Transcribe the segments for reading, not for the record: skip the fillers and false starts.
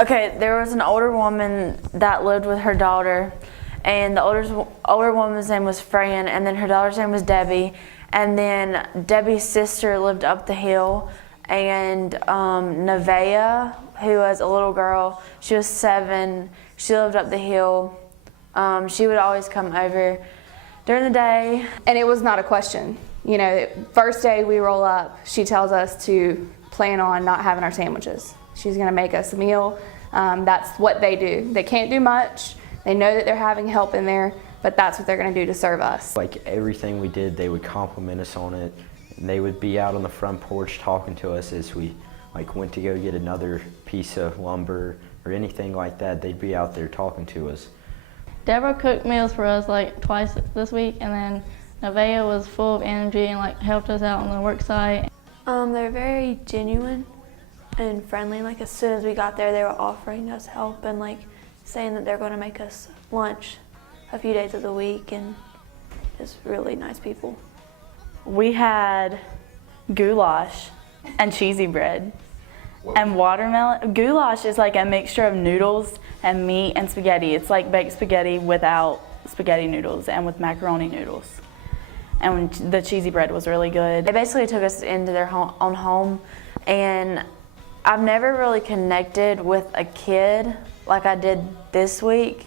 Okay, there was an older woman that lived with her daughter, and the older woman's name was Fran, and then her daughter's name was Debbie, and then Debbie's sister lived up the hill, and Nevaeh, who was a little girl, she was 7, she lived up the hill. She would always come over during the day. And it was not a question. You know, first day we roll up, she tells us to plan on not having our sandwiches. She's gonna make us a meal. That's what they do. They can't do much. They know that they're having help in there, but that's what they're gonna do to serve us. Like everything we did, they would compliment us on it. And they would be out on the front porch talking to us as we went to go get another piece of lumber or anything like that. They'd be out there talking to us. Deborah cooked meals for us twice this week, and then Nevaeh was full of energy and helped us out on the work site. They're very genuine and friendly. As soon as we got there, they were offering us help and saying that they're going to make us lunch a few days of the week, and just really nice people. We had goulash and cheesy bread and watermelon. Goulash is like a mixture of noodles and meat and spaghetti. It's like baked spaghetti without spaghetti noodles and with macaroni noodles. And the cheesy bread was really good. They basically took us into their own home, and I've never really connected with a kid like I did this week.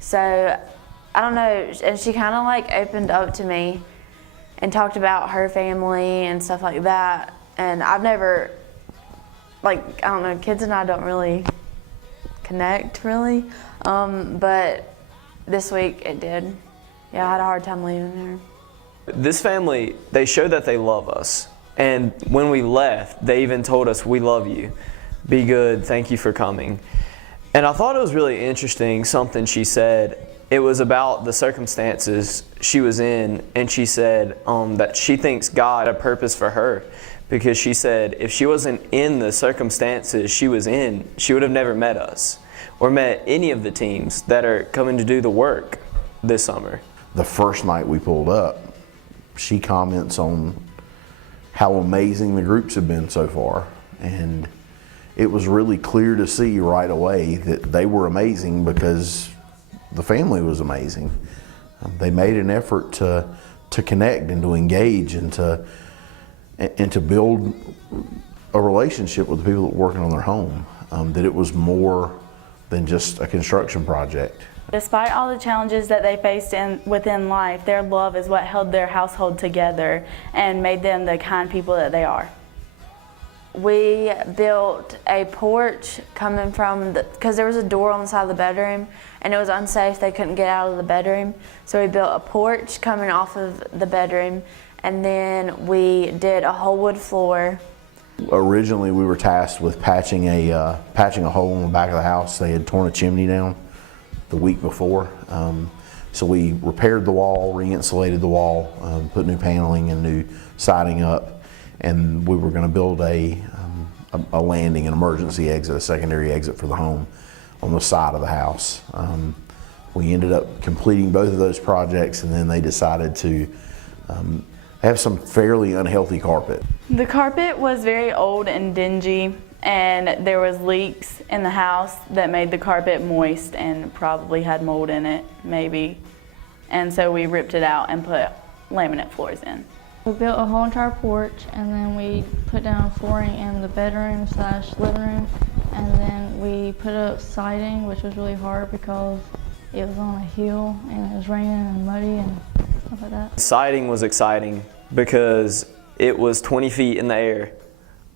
So I don't know, and she kind of opened up to me and talked about her family and stuff like that. And I've never, I don't know, kids and I don't really connect really, but this week it did. Yeah, I had a hard time leaving there. This family, they show that they love us. And when we left, they even told us, "We love you. Be good. Thank you for coming." And I thought it was really interesting, something she said. It was about the circumstances she was in, and she said that she thinks God had a purpose for her, because she said if she wasn't in the circumstances she was in, she would have never met us or met any of the teams that are coming to do the work this summer. The first night we pulled up, she comments on how amazing the groups have been so far, and it was really clear to see right away that they were amazing because the family was amazing. They made an effort to connect and to engage and to build a relationship with the people that were working on their home, that it was more than just a construction project. Despite all the challenges that they faced within life, their love is what held their household together and made them the kind people that they are. We built a porch coming from because there was a door on the side of the bedroom and it was unsafe, they couldn't get out of the bedroom. So we built a porch coming off of the bedroom, and then we did a whole wood floor. Originally we were tasked with patching a hole in the back of the house. They had torn a chimney down the week before. So we repaired the wall, re-insulated the wall, put new paneling and new siding up, and we were going to build a landing, an emergency exit, a secondary exit for the home on the side of the house. We ended up completing both of those projects, and then they decided to have some fairly unhealthy carpet. The carpet was very old and dingy, and there was leaks in the house that made the carpet moist and probably had mold in it, maybe. And so we ripped it out and put laminate floors in. We built a whole entire porch, and then we put down flooring in the bedroom / living room, and then we put up siding, which was really hard because it was on a hill and it was raining and muddy and stuff like that. Siding was exciting because it was 20 feet in the air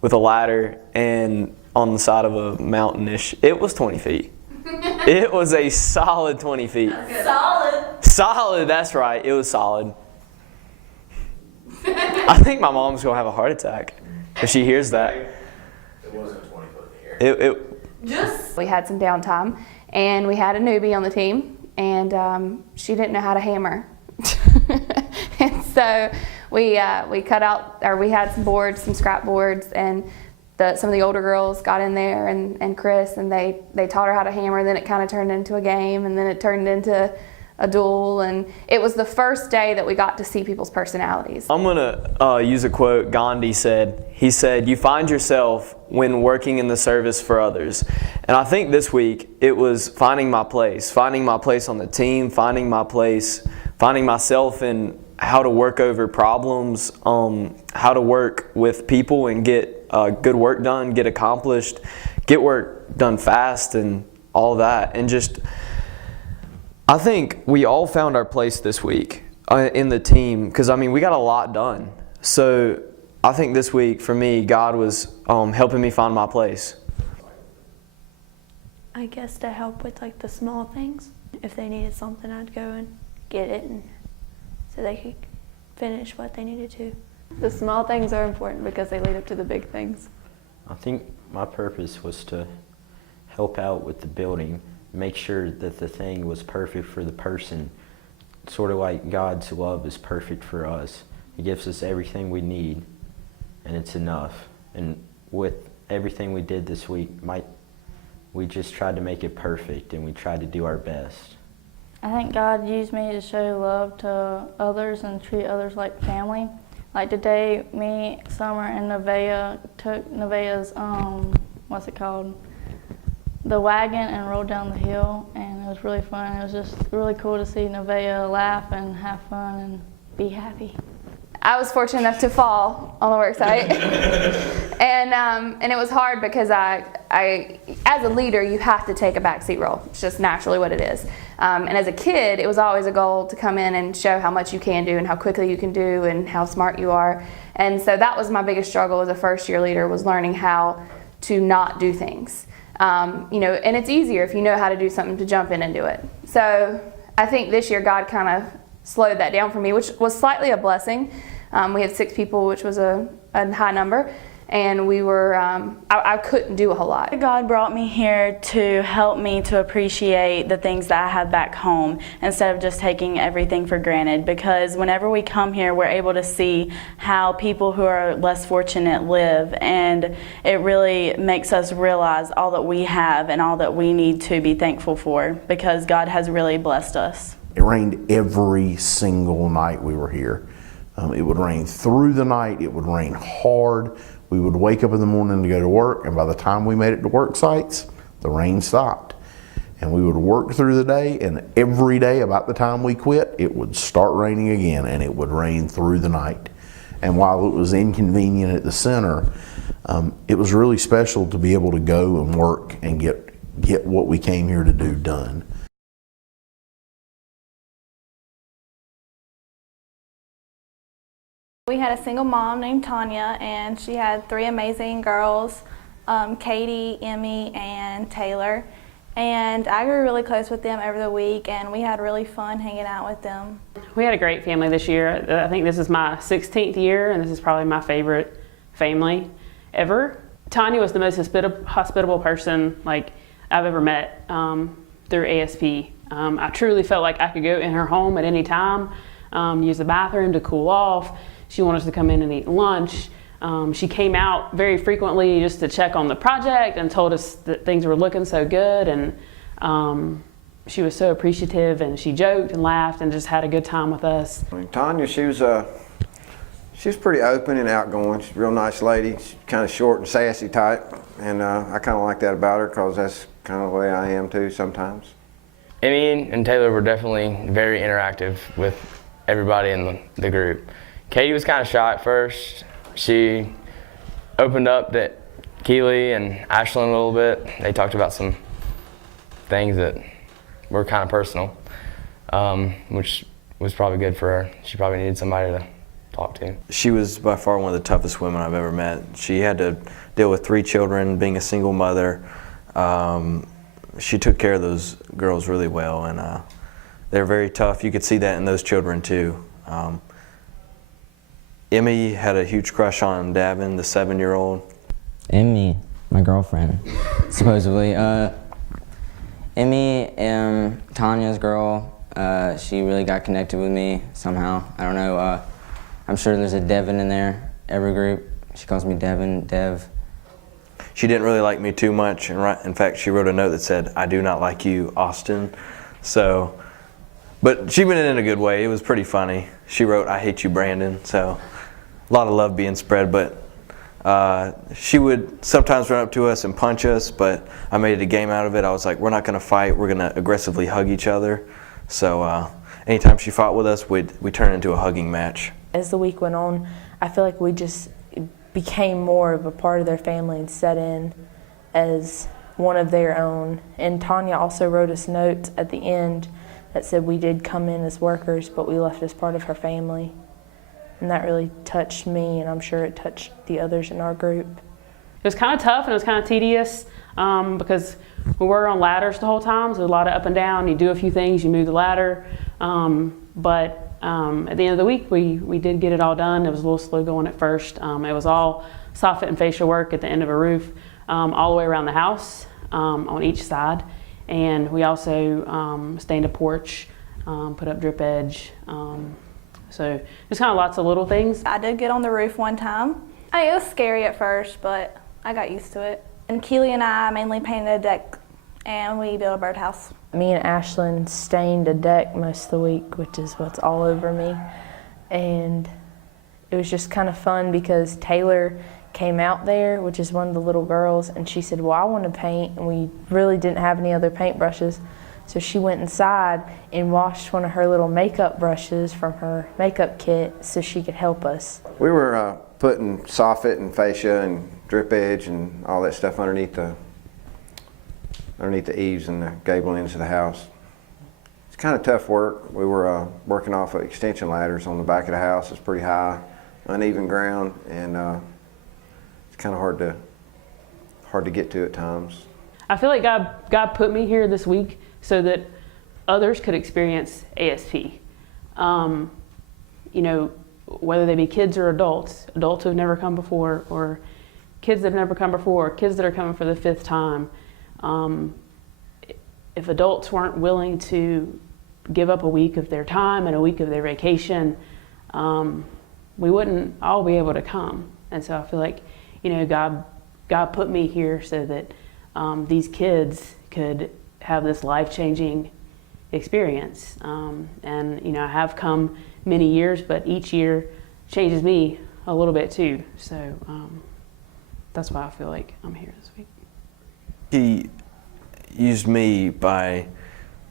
with a ladder and on the side of a mountain-ish. It was 20 feet. It was a solid 20 feet. Solid? Solid, that's right. It was solid. I think my mom's going to have a heart attack if she hears that. It wasn't 20 foot in the air. We had some downtime, and we had a newbie on the team, and she didn't know how to hammer. And so we cut out, or we had some boards, some scrap boards, and some of the older girls got in there, and Chris, and they taught her how to hammer. Then it kind of turned into a game, and then it turned into a duel, and it was the first day that we got to see people's personalities. I'm gonna use a quote Gandhi said. He said, "You find yourself when working in the service for others." And I think this week it was finding my place on the team, finding my place, finding myself in how to work over problems, how to work with people and get good work done, get accomplished, get work done fast and all that. And just, I think we all found our place this week in the team, because I mean, we got a lot done. So I think this week for me, God was helping me find my place. I guess to help with like the small things. If they needed something, I'd go and get it, and so they could finish what they needed to. The small things are important because they lead up to the big things. I think my purpose was to help out with the building, make sure that the thing was perfect for the person, sort of like God's love is perfect for us. He gives us everything we need, and it's enough. And with everything we did this week, we just tried to make it perfect, and we tried to do our best. I think God used me to show love to others and treat others like family. Like today, me, Summer, and Nevaeh took Nevaeh's, what's it called? The wagon, and rode down the hill, and it was really fun. It was just really cool to see Nevaeh laugh and have fun and be happy. I was fortunate enough to fall on the work site, and it was hard because I, as a leader, you have to take a backseat role. It's just naturally what it is. And as a kid, it was always a goal to come in and show how much you can do and how quickly you can do and how smart you are. And so that was my biggest struggle as a first-year leader, was learning how to not do things. You know, and it's easier if you know how to do something to jump in and do it. So I think this year God kind of slowed that down for me, which was slightly a blessing. We had 6 people, which was a high number, and we were, I couldn't do a whole lot. God brought me here to help me to appreciate the things that I have back home instead of just taking everything for granted, because whenever we come here, we're able to see how people who are less fortunate live, and it really makes us realize all that we have and all that we need to be thankful for, because God has really blessed us. It rained every single night we were here. It would rain through the night, it would rain hard. We would wake up in the morning to go to work, and by the time we made it to work sites, the rain stopped. And we would work through the day, and every day about the time we quit, it would start raining again, and it would rain through the night. And while it was inconvenient at the center, it was really special to be able to go and work and get what we came here to do done. We had a single mom named Tanya, and she had 3 amazing girls, Katie, Emmy, and Taylor. And I grew really close with them over the week, and we had really fun hanging out with them. We had a great family this year. I think this is my 16th year, and this is probably my favorite family ever. Tanya was the most hospitable person like I've ever met through ASP. I truly felt like I could go in her home at any time, use the bathroom to cool off. She wanted us to come in and eat lunch. She came out very frequently just to check on the project and told us that things were looking so good, and she was so appreciative, and she joked and laughed and just had a good time with us. Tanya, she was pretty open and outgoing. She's a real nice lady. She's kind of short and sassy type, and I kind of like that about her because that's kind of the way I am too sometimes. Emmy and Taylor were definitely very interactive with everybody in the group. Katie was kind of shy at first. She opened up to Keely and Ashlyn a little bit. They talked about some things that were kind of personal, which was probably good for her. She probably needed somebody to talk to. She was by far one of the toughest women I've ever met. She had to deal with 3 children, being a single mother. She took care of those girls really well, and they're very tough. You could see that in those children too. Emmy had a huge crush on Davin, the 7-year-old. Emmy, my girlfriend, supposedly. Emmy, Tanya's girl, she really got connected with me somehow. I don't know. I'm sure there's a Devin in there, every group. She calls me Devin, Dev. She didn't really like me too much. In fact, she wrote a note that said, "I do not like you, Austin." So, But she meant it in a good way. It was pretty funny. She wrote, "I hate you, Brandon." So a lot of love being spread, but she would sometimes run up to us and punch us, but I made a game out of it. I was like, we're not going to fight. We're going to aggressively hug each other. So anytime she fought with us, we'd turn into a hugging match. As the week went on, I feel like we just became more of a part of their family and set in as one of their own. And Tanya also wrote us notes at the end that said we did come in as workers, but we left as part of her family. And that really touched me, and I'm sure it touched the others in our group. It was kind of tough and it was kind of tedious because we were on ladders the whole time, so a lot of up and down. You do a few things, you move the ladder, but at the end of the week, we did get it all done. It was a little slow going at first. It was all soffit and fascia work at the end of a roof, all the way around the house on each side. And we also stained a porch, put up drip edge. So just kind of lots of little things. I did get on the roof one time. It was scary at first, but I got used to it. And Keely and I mainly painted a deck, and we built a birdhouse. Me and Ashlyn stained a deck most of the week, which is what's all over me. And it was just kind of fun because Taylor came out there, which is one of the little girls, and she said, well, I want to paint, and we really didn't have any other paintbrushes. So she went inside and washed one of her little makeup brushes from her makeup kit so she could help us. We were putting soffit and fascia and drip edge and all that stuff underneath the eaves and the gable ends of the house. It's kind of tough work. We were working off of extension ladders on the back of the house. It's pretty high, uneven ground, and it's kind of hard to get to at times. I feel like God put me here this week so that others could experience ASP. You know, whether they be kids or adults who have never come before, or kids that have never come before, or kids that are coming for the 5th time. If adults weren't willing to give up a week of their time and a week of their vacation, we wouldn't all be able to come. And so I feel like, you know, God put me here so that these kids could have this life-changing experience. And, you know, I have come many years, but each year changes me a little bit too. So that's why I feel like I'm here this week. He used me by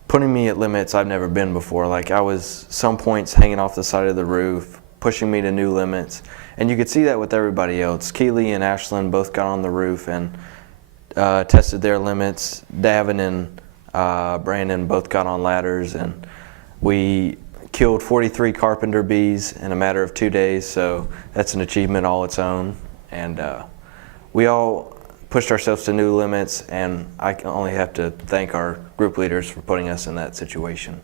putting me at limits I've never been before. Like I was some points hanging off the side of the roof, pushing me to new limits. And you could see that with everybody else. Keely and Ashlyn both got on the roof and tested their limits. Davin and Brandon both got on ladders, and we killed 43 carpenter bees in a matter of 2 days, so that's an achievement all its own. And we all pushed ourselves to new limits, and I can only have to thank our group leaders for putting us in that situation.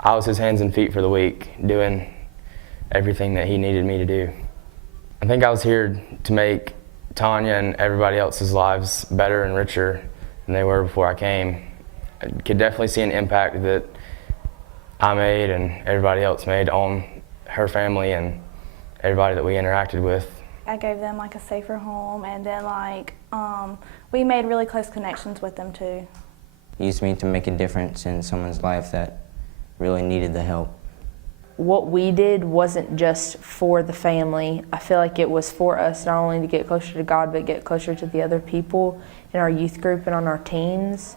I was his hands and feet for the week, doing everything that he needed me to do. I think I was here to make Tanya and everybody else's lives better and richer than they were before I came. I could definitely see an impact that I made and everybody else made on her family and everybody that we interacted with. I gave them like a safer home, and then like we made really close connections with them too. It used me to make a difference in someone's life that really needed the help. What we did wasn't just for the family. I feel like it was for us not only to get closer to God, but get closer to the other people in our youth group and on our teams,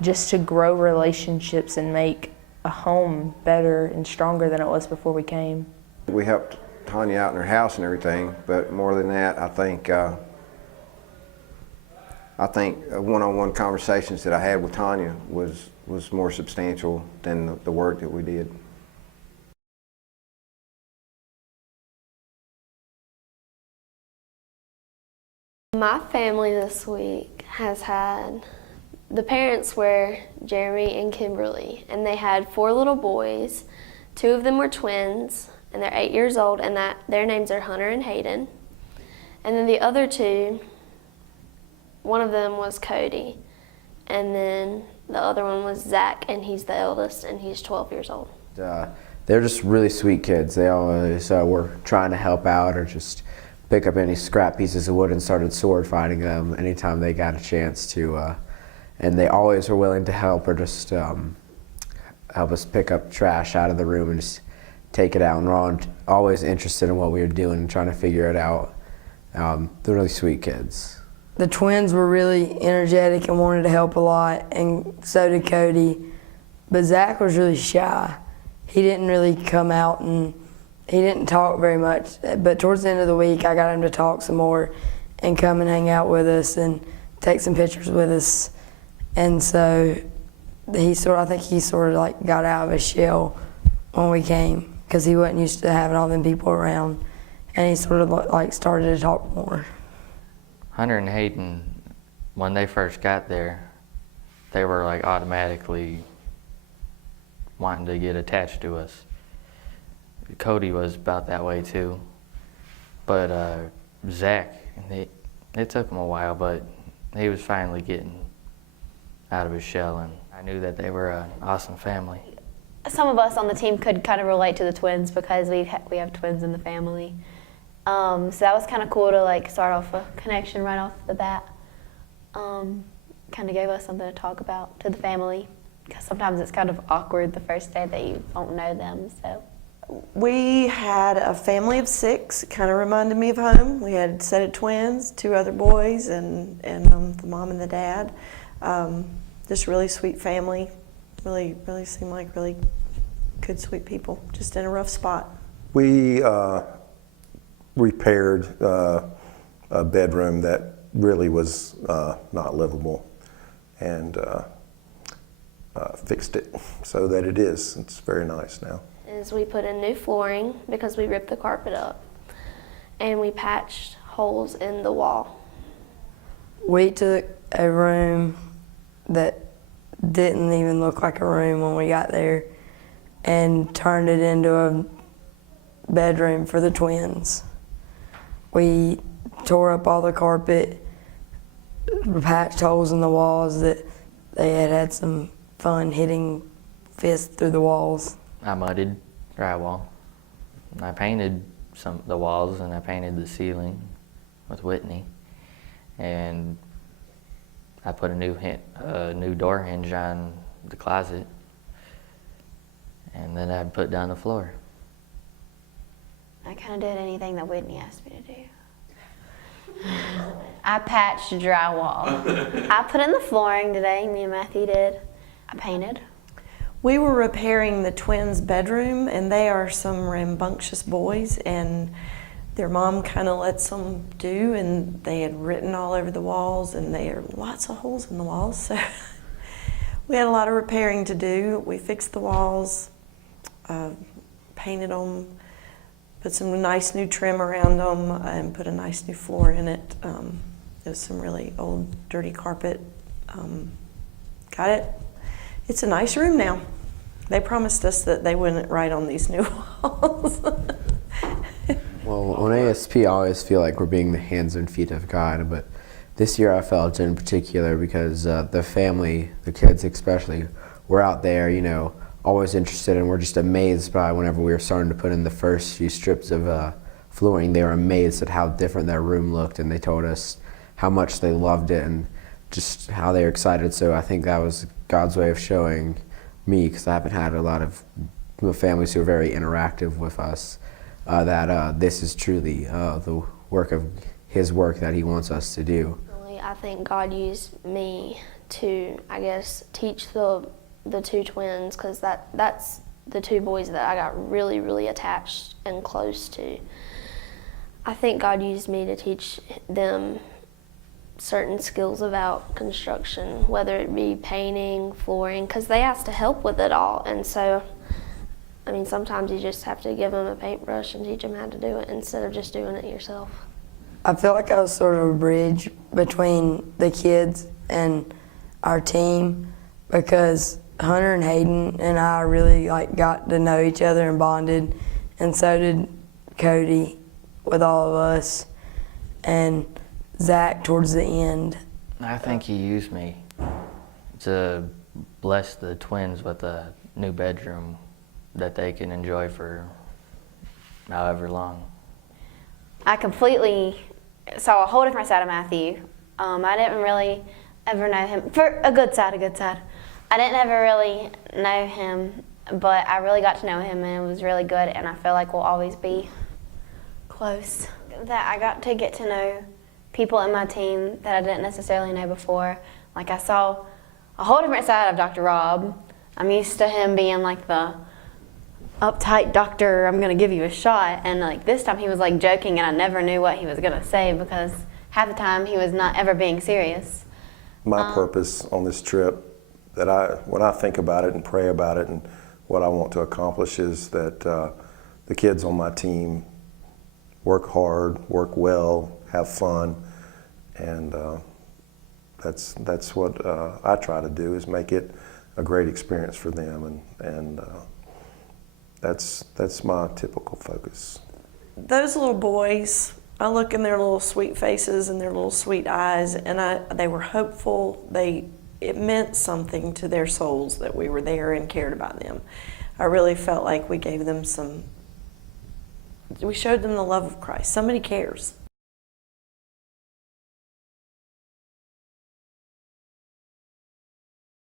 just to grow relationships and make a home better and stronger than it was before we came. We helped Tanya out in her house and everything, but more than that, I think one-on-one conversations that I had with Tanya was more substantial than the work that we did. My family this week has had, the parents were Jeremy and Kimberly, and they had 4 little boys. 2 of them were twins, and they're 8 years old, and their names are Hunter and Hayden. And then the other 2, one of them was Cody, and then the other one was Zach, and he's the eldest, and he's 12 years old. They're just really sweet kids. They always were trying to help out or just pick up any scrap pieces of wood and started sword fighting them anytime they got a chance to. And they always were willing to help or just help us pick up trash out of the room and just take it out. And we're always interested in what we were doing and trying to figure it out. They're really sweet kids. The twins were really energetic and wanted to help a lot, and so did Cody. But Zach was really shy. He didn't really come out and he didn't talk very much. But towards the end of the week, I got him to talk some more and come and hang out with us and take some pictures with us. And so I think he sort of like got out of his shell when we came, because he wasn't used to having all them people around. And he sort of like started to talk more. Hunter and Hayden, when they first got there, they were like automatically wanting to get attached to us. Cody was about that way too. But Zach, it took him a while, but he was finally getting out of his shell, and I knew that they were an awesome family. Some of us on the team could kind of relate to the twins because we have twins in the family. So that was kind of cool to like start off a connection right off the bat. Kind of gave us something to talk about to the family, because sometimes it's kind of awkward the first day that you don't know them. So we had a family of 6. It kind of reminded me of home. We had a set of twins, 2 other boys, and the mom and the dad. Just really sweet family. Really seemed like really good, sweet people. Just in a rough spot. We repaired a bedroom that really was not livable, and fixed it so that it is. It's very nice now. Is we put in new flooring because we ripped the carpet up, and we patched holes in the wall. We took a room that didn't even look like a room when we got there and turned it into a bedroom for the twins. We tore up all the carpet, patched holes in the walls that they had some fun hitting fists through the walls. I mudded drywall. I painted the walls, and I painted the ceiling with Whitney. And I put a new door hinge on the closet, and then I put down the floor. I kind of did anything that Whitney asked me to do. I patched drywall. I put in the flooring today, me and Matthew did. I painted. We were repairing the twins' bedroom, and they are some rambunctious boys, and their mom kind of lets them do, and they had written all over the walls, and there are lots of holes in the walls, so we had a lot of repairing to do. We fixed the walls, painted them, put some nice new trim around them, and put a nice new floor in it. There's some really old, dirty carpet. Got it. It's a nice room now. They promised us that they wouldn't write on these new walls. Well, on ASP, I always feel like we're being the hands and feet of God, but this year I felt in particular because the family, the kids especially, were out there, always interested, and we're just amazed by whenever we were starting to put in the first few strips of flooring, they were amazed at how different their room looked, and they told us how much they loved it and just how they were excited. So I think that was God's way of showing me, because I haven't had a lot of families who are very interactive with us, that this is truly the work of His work that He wants us to do. I think God used me to, I guess, teach the 2 twins, because that's the 2 boys that I got really, really attached and close to. I think God used me to teach them certain skills about construction, whether it be painting, flooring, because they asked to help with it all. And so, I mean, sometimes you just have to give them a paintbrush and teach them how to do it instead of just doing it yourself. I feel like I was sort of a bridge between the kids and our team, because Hunter and Hayden and I really got to know each other and bonded, and so did Cody with all of us, and Zach towards the end. I think He used me to bless the twins with a new bedroom that they can enjoy for however long. I completely saw a whole different side of Matthew. I didn't really ever know him, for a good side. I didn't ever really know him but I really got to know him, and it was really good, and I feel like we'll always be close. That I got to get to know people in my team that I didn't necessarily know before. Like, I saw a whole different side of Dr. Rob. I'm used to him being like the uptight doctor, I'm gonna give you a shot, and like this time he was like joking, and I never knew what he was gonna say because half the time he was not ever being serious. My purpose on this trip, when I think about it and pray about it and what I want to accomplish, is that the kids on my team work hard, work well, have fun, and that's what I try to do, is make it a great experience for them, and that's my typical focus. Those little boys, I look in their little sweet faces and their little sweet eyes, and they were hopeful. It meant something to their souls that we were there and cared about them. I really felt like we gave them we showed them the love of Christ. Somebody cares.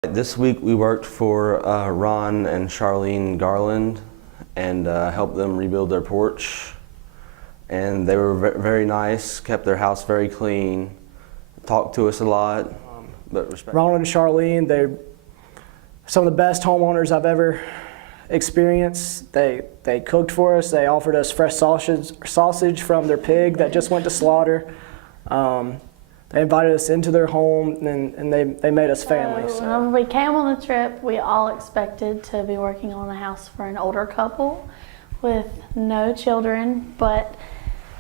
This week we worked for Ron and Charlene Garland and helped them rebuild their porch. And they were very nice, kept their house very clean, talked to us a lot. Ron and Charlene, they're some of the best homeowners I've ever experienced. They cooked for us. They offered us fresh sausage from their pig that just went to slaughter. They invited us into their home, and they made us family. So. Whenever we came on the trip, we all expected to be working on a house for an older couple with no children, but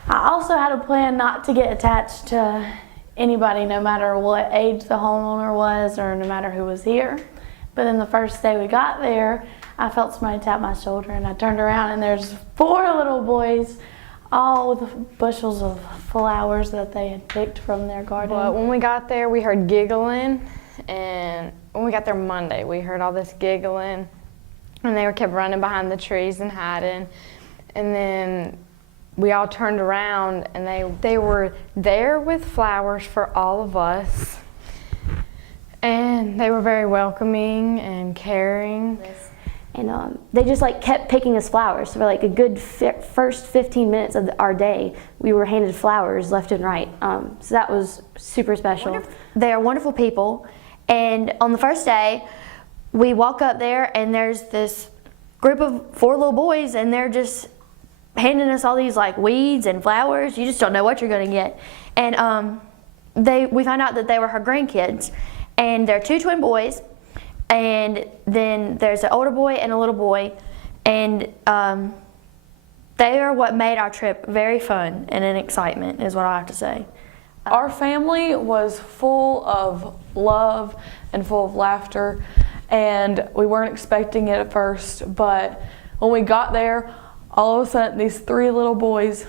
I also had a plan not to get attached to anybody, no matter what age the homeowner was or no matter who was here. But then the first day we got there, I felt somebody tap my shoulder, and I turned around, and there's 4 little boys, all with bushels of flowers that they had picked from their garden. But when we got there, we heard giggling, and when we got there Monday, we heard all this giggling, and they kept running behind the trees and hiding. And then we all turned around, and they were there with flowers for all of us, and they were very welcoming and caring. And they just like kept picking us flowers. So for like a good first 15 minutes of our day, we were handed flowers left and right. So that was super special. They are wonderful people. And on the first day, we walk up there, and there's this group of 4 little boys, and they're just handing us all these like weeds and flowers. You just don't know what you're gonna get. And we found out that they were her grandkids, and they're 2 twin boys. And then there's an older boy and a little boy, and they are what made our trip very fun and an excitement, is what I have to say. Our family was full of love and full of laughter, and we weren't expecting it at first, but when we got there, all of a sudden these 4 little boys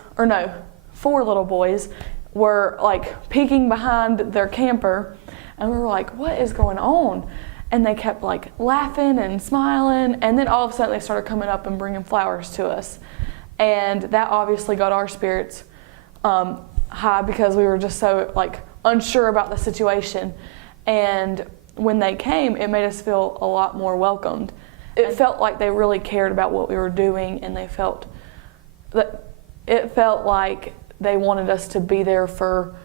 were like peeking behind their camper, and we were like, what is going on? And they kept like laughing and smiling, and then all of a sudden they started coming up and bringing flowers to us. And that obviously got our spirits high, because we were just so like unsure about the situation. And when they came, it made us feel a lot more welcomed. It felt like they really cared about what we were doing, and it felt like they wanted us to be there for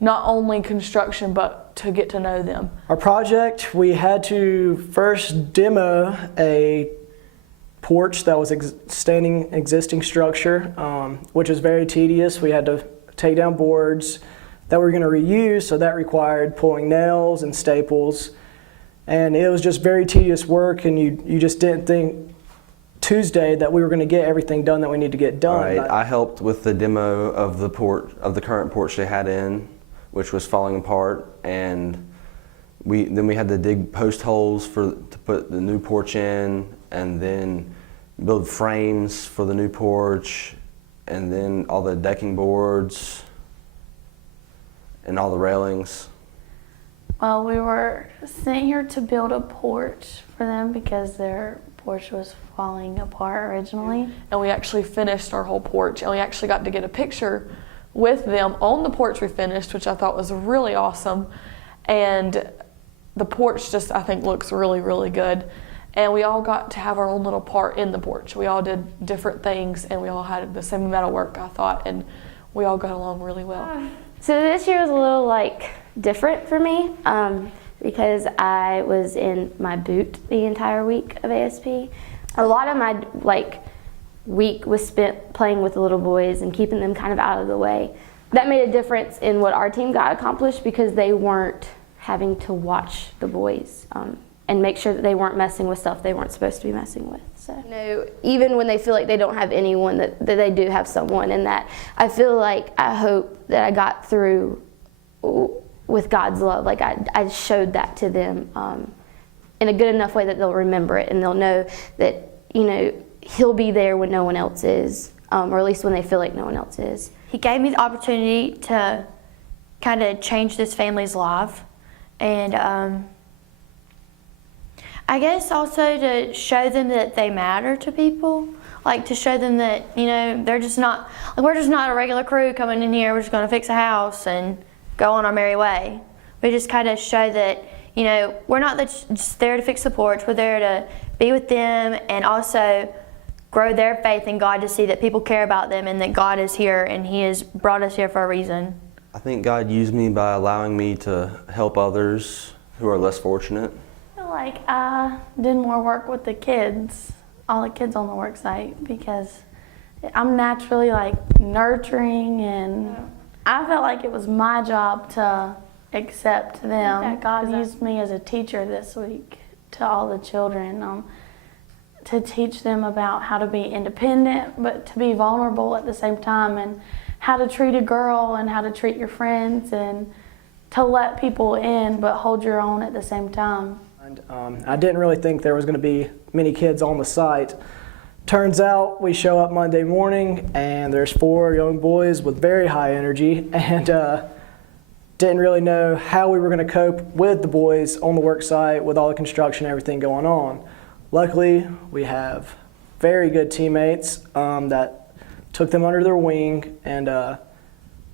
not only construction, but to get to know them. Our project, we had to first demo a porch that was standing existing structure, which was very tedious. We had to take down boards that we were going to reuse, so that required pulling nails and staples. And it was just very tedious work, and you just didn't think Tuesday that we were going to get everything done that we need to get done. Right. I helped with the demo of the current porch they had in, which was falling apart, and then we had to dig post holes to put the new porch in, and then build frames for the new porch, and then all the decking boards and all the railings. Well, we were sent here to build a porch for them because their porch was falling apart originally. And we actually finished our whole porch, and we actually got to get a picture with them on the porch we finished, which I thought was really awesome. And the porch just, I think, looks really, really good. and we all got to have our own little part in the porch. We all did different things, and we all had the same amount of work, I thought, and we all got along really well. So this year was a little different for me because I was in my boot the entire week of ASP. A lot of my week was spent playing with the little boys and keeping them kind of out of the way. That made a difference in what our team got accomplished because they weren't having to watch the boys and make sure that they weren't messing with stuff they weren't supposed to be messing with. So, even when they feel like they don't have anyone, that they do have someone, and that I feel like I hope that I got through with God's love. I showed that to them in a good enough way that they'll remember it and they'll know that, He'll be there when no one else is, or at least when they feel like no one else is. He gave me the opportunity to kind of change this family's life, and I guess also to show them that they matter to people, to show them that, they're just not, we're just not a regular crew coming in here, we're just gonna fix a house and go on our merry way. We just kind of show that, we're not just there to fix the porch, we're there to be with them and also grow their faith in God, to see that people care about them and that God is here and He has brought us here for a reason. I think God used me by allowing me to help others who are less fortunate. I feel like I did more work with the kids, all the kids on the work site, because I'm naturally nurturing, and I felt like it was my job to accept them. That God used me as a teacher this week to all the children, to teach them about how to be independent but to be vulnerable at the same time, and how to treat a girl and how to treat your friends, and to let people in but hold your own at the same time. And, I didn't really think there was going to be many kids on the site. Turns out we show up Monday morning and there's 4 young boys with very high energy, and didn't really know how we were going to cope with the boys on the work site with all the construction and everything going on. Luckily, we have very good teammates that took them under their wing and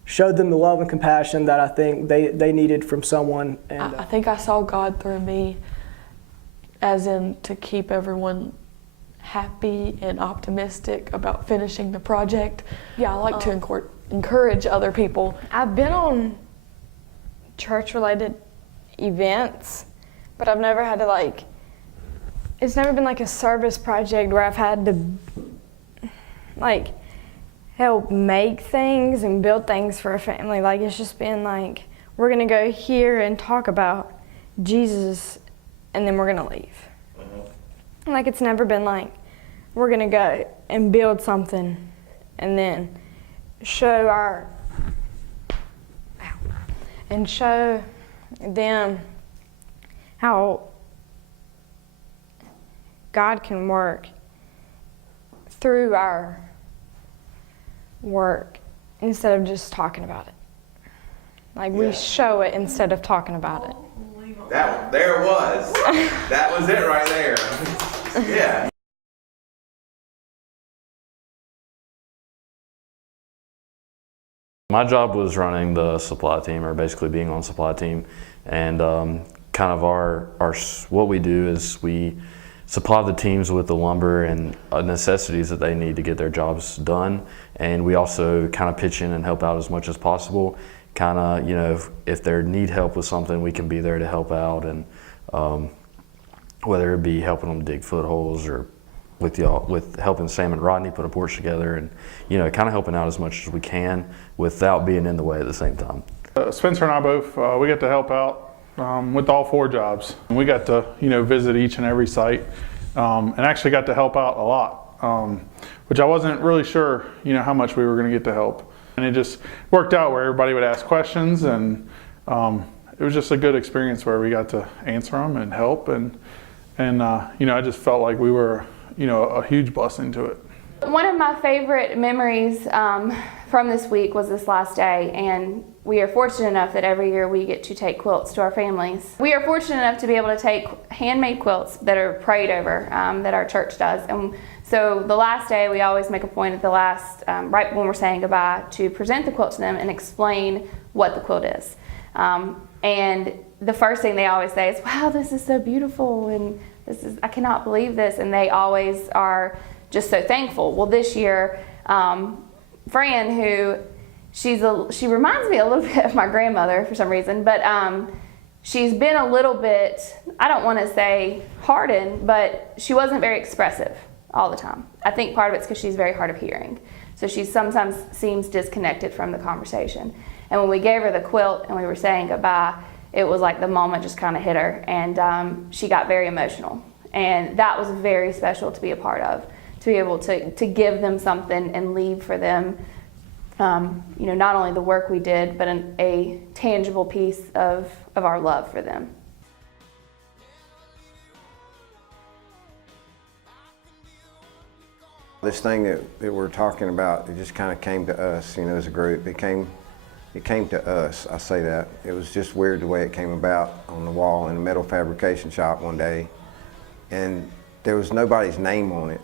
showed them the love and compassion that I think they needed from someone. And I think I saw God through me, as in to keep everyone happy and optimistic about finishing the project. Yeah, I like to encourage other people. I've been on church-related events, but I've never had to it's never been a service project where I've had to help make things and build things for a family. It's just been we're gonna go here and talk about Jesus and then we're gonna leave. Mm-hmm. It's never been we're gonna go and build something and then show them how God can work through our work instead of just talking about it. We show it instead of talking about it. There it was. That was it right there. Yeah. My job was running the supply team, or basically being on the supply team, and kind of what we do is we supply the teams with the lumber and necessities that they need to get their jobs done, and we also kind of pitch in and help out as much as possible. Kind of, if they need help with something, we can be there to help out, and whether it be helping them dig footholes or with helping Sam and Rodney put a porch together, and kind of helping out as much as we can without being in the way at the same time. Spencer and I both, we got to help out with all 4 jobs. We got to visit each and every site, and actually got to help out a lot, which I wasn't really sure how much we were going to get to help. And it just worked out where everybody would ask questions, and it was just a good experience where we got to answer them and help, and I just felt like we were a huge blessing to it. One of my favorite memories from this week was this last day, and we are fortunate enough that every year we get to take quilts to our families. We are fortunate enough to be able to take handmade quilts that are prayed over, that our church does. And so the last day, we always make a point at the last, right when we're saying goodbye, to present the quilt to them and explain what the quilt is. And the first thing they always say is, "Wow, this is so beautiful," and I cannot believe this. And they always are just so thankful. Well, this year, Fran, who she reminds me a little bit of my grandmother for some reason, but she's been a little bit, I don't want to say hardened, but she wasn't very expressive all the time. I think part of it's because she's very hard of hearing. So she sometimes seems disconnected from the conversation. And when we gave her the quilt and we were saying goodbye, it was like the moment just kind of hit her, and she got very emotional. And that was very special to be a part of, to be able to give them something and leave for them, you know, not only the work we did, but a tangible piece of our love for them. This thing that we're talking about, it just kind of came to us, you know, as a group. It came to us, I say that. It was just weird the way it came about on the wall in a metal fabrication shop one day. And there was nobody's name on it.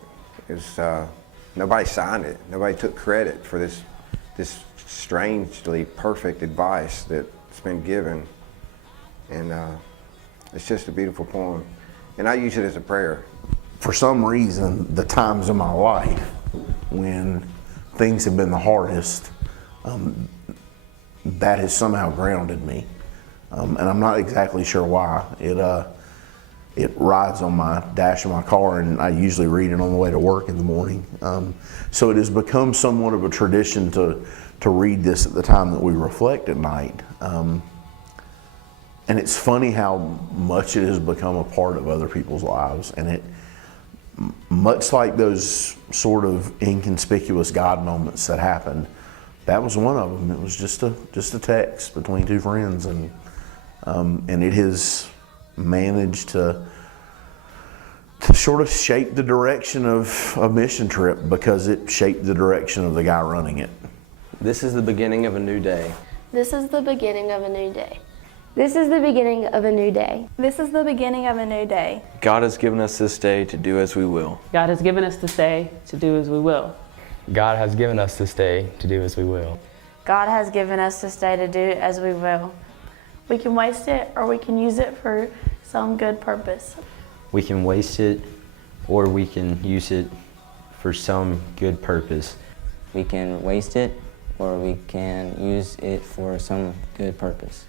It was, nobody signed it. Nobody took credit for this strangely perfect advice that's been given. And it's just a beautiful poem. And I use it as a prayer. For some reason, the times of my life when things have been the hardest, that has somehow grounded me. And I'm not exactly sure why. It rides on my dash of my car, and I usually read it on the way to work in the morning. So it has become somewhat of a tradition to read this at the time that we reflect at night. And it's funny how much it has become a part of other people's lives. And it, much like those sort of inconspicuous God moments that happened, that was one of them. It was just a text between two friends, and it has managed to sort of shape the direction of a mission trip, because it shaped the direction of the guy running it. This is the beginning of a new day. This is the beginning of a new day. This is the beginning of a new day. This is the beginning of a new day. God has given us this day to do as we will. God has given us this day to do as we will. God has given us this day to do as we will. God has given us this day to do as we will. We can waste it, or we can use it for some good purpose. We can waste it, or we can use it for some good purpose. We can waste it, or we can use it for some good purpose.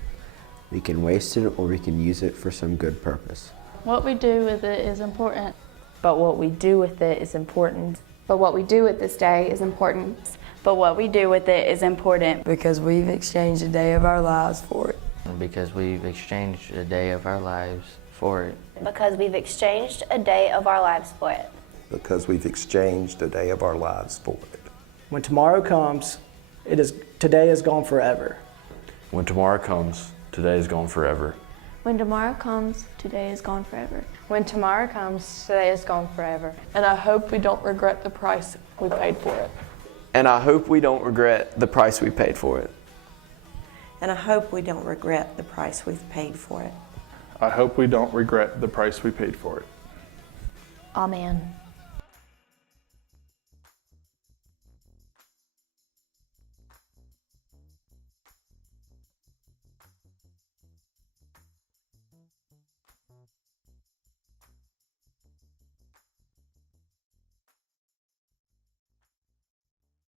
We can waste it, or we can use it for some good purpose. What we do with it is important. But what we do with it is important. But what we do with this day is important. But what we do with it is important. Because we've exchanged a day of our lives for it. Because we've exchanged a day of our lives for it. Because we've exchanged a day of our lives for it. Because we've exchanged a day of our lives for it. When tomorrow comes, today is gone forever. When tomorrow comes, today is gone forever. When tomorrow comes, today is gone forever. When tomorrow comes, today is gone forever. And I hope we don't regret the price we paid for it. And I hope we don't regret the price we paid for it. And I hope we don't regret the price we've paid for it. I hope we don't regret the price we paid for it. Amen.